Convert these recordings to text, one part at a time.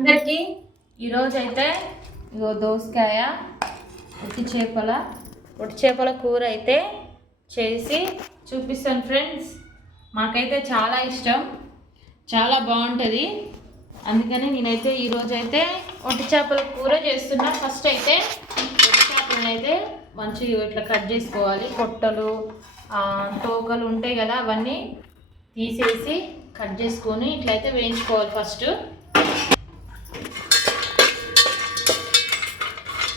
అందరికీ ఈరోజు అయితే ఇగో దోసకాయ ఉట్టి చేపల ఉట్టి చేపల కూర అయితే చేసి చూపిస్తాను ఫ్రెండ్స్. మాకైతే చాలా ఇష్టం. చాలా బాగుంటుంది. అందుకని నేనైతే ఈరోజు అయితే ఒట్టి చేపల కూర చేస్తున్నా. ఫస్ట్ అయితే ఒట్టి చేపలను అయితే మంచిగా ఇట్లా కట్ చేసుకోవాలి. పొట్టలు తోకలు ఉంటాయి కదా అవన్నీ తీసేసి కట్ చేసుకొని ఇట్లయితే వేయించుకోవాలి ఫస్ట్.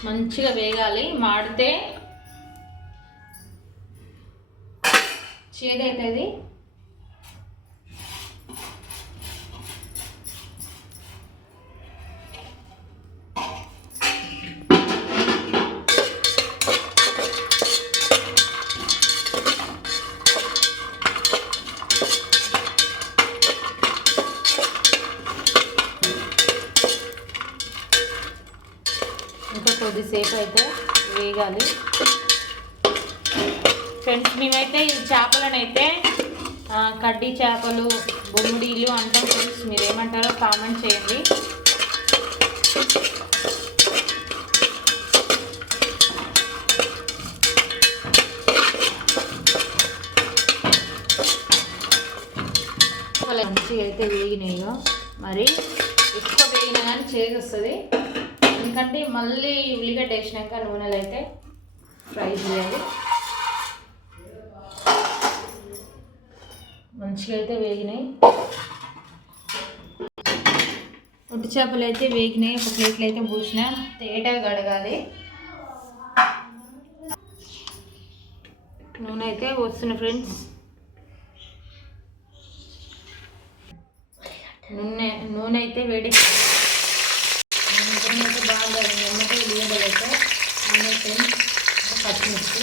మంచిగా వేగాలి. మాడితే చేదైతుంది. వేగాలి ఫ్రెండ్స్ మేమైతే ఈ చేపలనైతే కడ్డీ చేపలు బొమ్మిడీలు అంటాం ఫ్రెండ్స్ మీరు ఏమంటారో కామెంట్ చేయండి మంచిగా అయితే వేగినాయిగా మరి ఎక్కువ వేగినా కానీ చేసి వస్తుంది. ఎందుకంటే మళ్ళీ ఉల్లిగడ్డ వేసినాక నూనెలు అయితే ఫ్రై చేయాలి. మంచిగా అయితే వేగినాయి. ఉట్టి చేపలు అయితే వేగినాయి. ఒక ప్లేట్లు అయితే పూసిన. తేటగా కడగాలి. నూనె అయితే వస్తున్న ఫ్రెండ్స్. నూనె నూనె అయితే వేడి నూనె అయితే బాగా ఎమ్మటే ఉల్లిగడ్డలు అయితే నూనె ఫ్రెండ్స్ పచ్చిమిర్చి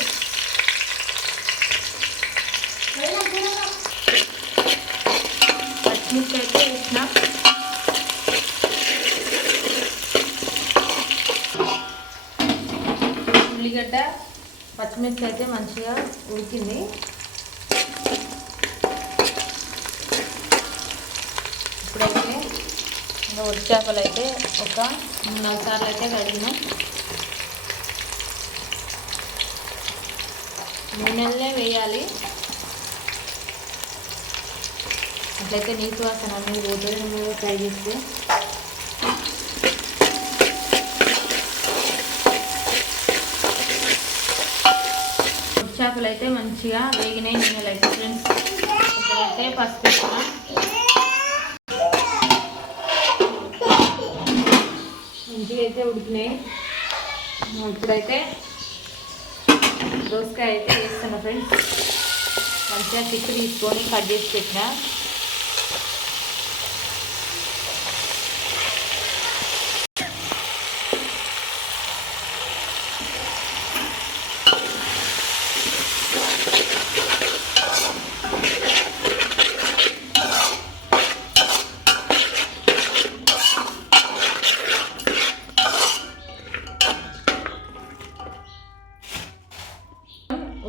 పచ్చిమిర్చి అయితే వేసిన ఉల్లిగడ్డ పచ్చిమిర్చి అయితే మంచిగా ఉడికింది. ఇప్పుడైతే ఇంకా ఒడి చేపలు అయితే ఒక మూడు నాలుగు సార్లు అయితే కడిగినాం. నూనెలనే వేయాలి. అట్లయితే నీటి వాసన అనేది పోతుంది. నూనెలో ఫ్రై చేస్తే. ఉప్పు చేపలు అయితే మంచిగా వేగినాయి నూనెలు అయితే ఫ్రెండ్స్. ఇప్పుడైతే పసుపు వేసుకున్నాం. మంచిగా అయితే ఉడికినాయి. ఇప్పుడైతే దోసకాయ అయితే వేస్తున్నా ఫ్రెండ్స్ మంచిగా తిక్కు తీసుకొని కట్ చేసి పెట్టిన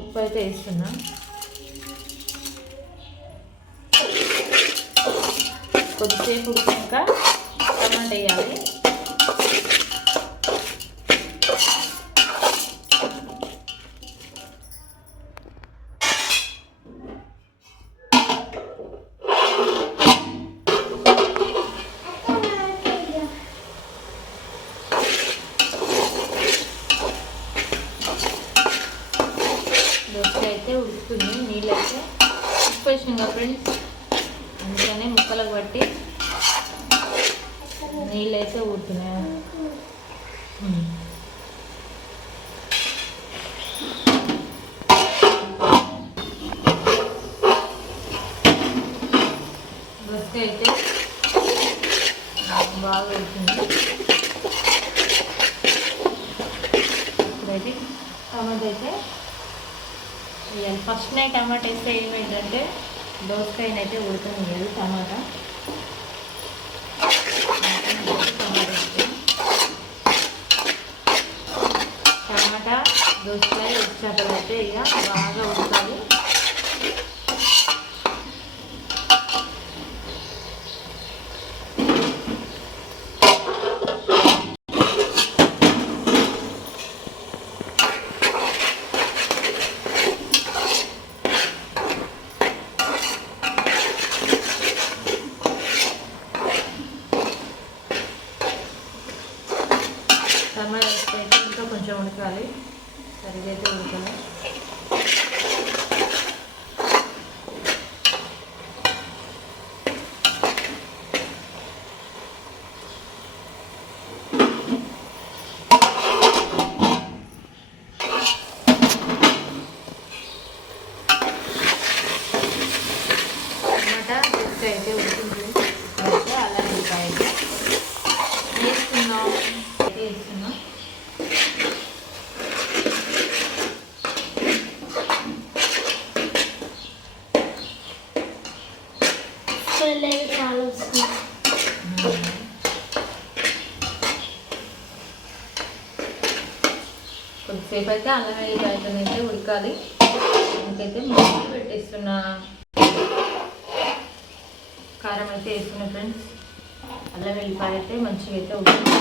ఉప్పు అయితే వేస్తున్నా. కొద్దిసేపు ఉడికాక టమాటా వేయాలి. ఉప్పు వేసినాం ఫ్రెండ్స్. అందుకనే ముక్కలకు బట్టి నీళ్ళు అయితే ఊడుతున్నాయి ఉమ్. అయితే బాగా ఉడుతుంది ఇప్పుడైతే టమాటా అయితే వేయాలి ఫస్ట్ నైట్ టమాటా వేస్తే ఏమైందంటే దోసకాయనైతే ఉడుతుంది టమాటా టమాటా. టమాటా దోసకాయ చేపలు అయితే ఇక బాగా ఉడకాలి కొంచెం ఉడకాలి సరిగా అయితే ఉడకాలి టమాటా దోసకాయ అయితే ఉడుకుంటుంది అయితే అల్లం వెల్లిపాయ అయితే వేస్తున్నాం అయితే వేస్తున్నాం స్మెల్ చాలా వస్తుంది కొద్దిసేపు అయితే అల్లం వెల్లిపాయతో అయితే ఉడకాలి. ఇంకైతే మూత పెట్టేస్తున్న కారం అయితే వేస్తున్నా ఫ్రెండ్స్. అల్లం వెల్లిపాయ అయితే మంచిగా అయితే ఉడుతుంది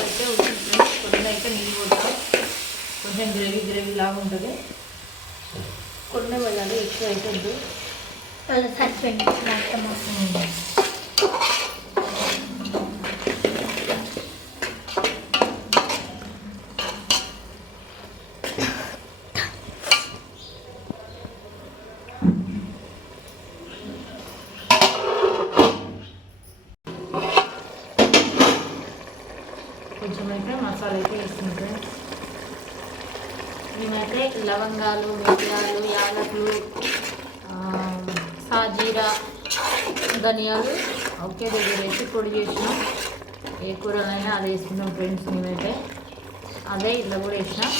అయితే ఉడుకుతుంది ఫ్రెండ్స్ కొద్దిగా అయితే నీళ్ళు కొడతాం కొంచెం గ్రేవీ గ్రేవీ లాగా ఉంటుంది. కొన్ని వెళ్ళాలి ఎక్కువ అయితే వద్దు వాళ్ళ సరిపోయింది మొత్తం కొంచెం అయితే మసాలా అయితే వేస్తుంది ఫ్రెండ్స్ మేమైతే లవంగాలు మిరియాలు యాలకులు సాజీరా ధనియాలు ఒకే దగ్గర వేసి పొడి చేసినాం. ఏ కూరలైనా అది వేసుకున్నాం ఫ్రెండ్స్ మేమైతే. అదే ఇలా కూడా వేసినాం.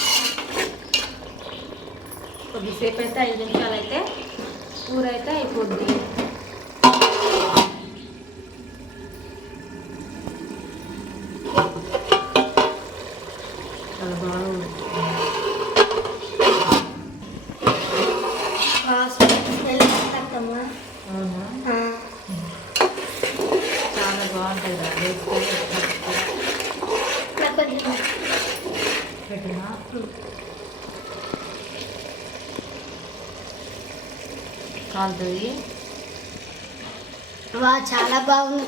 కొద్దిసేపు అయితే ఐదు నిమిషాలు అయితే కూర అయితే అయిపోద్ది. చాలా బాగుంటుంది. పెట్టినా? కాలుతుంది వా చాలా బాగుంది.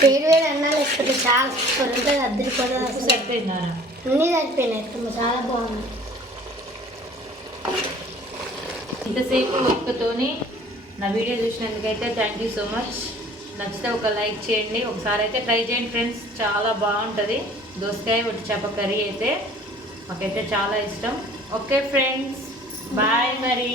వేడి వేడి అన్నాలు వేసుకుంటే చాలా సూపర్ ఉంటుంది అద్దరిపోతుంది అసలు సరిపోయిందారా? అన్నీ సరిపోయినాయి చాలా బాగుంది. ఇంతసేపు ఒక్కతోని నా వీడియో చూసినందుకైతే థ్యాంక్ యూ సో మచ్ నచ్చితే ఒక లైక్ చేయండి. ఒకసారి అయితే ట్రై చేయండి ఫ్రెండ్స్ చాలా బాగుంటుంది. దోసకాయ ఒకటి చేప కర్రీ అయితే. మాకైతే చాలా ఇష్టం. ఓకే ఫ్రెండ్స్ బాయ్ మరి.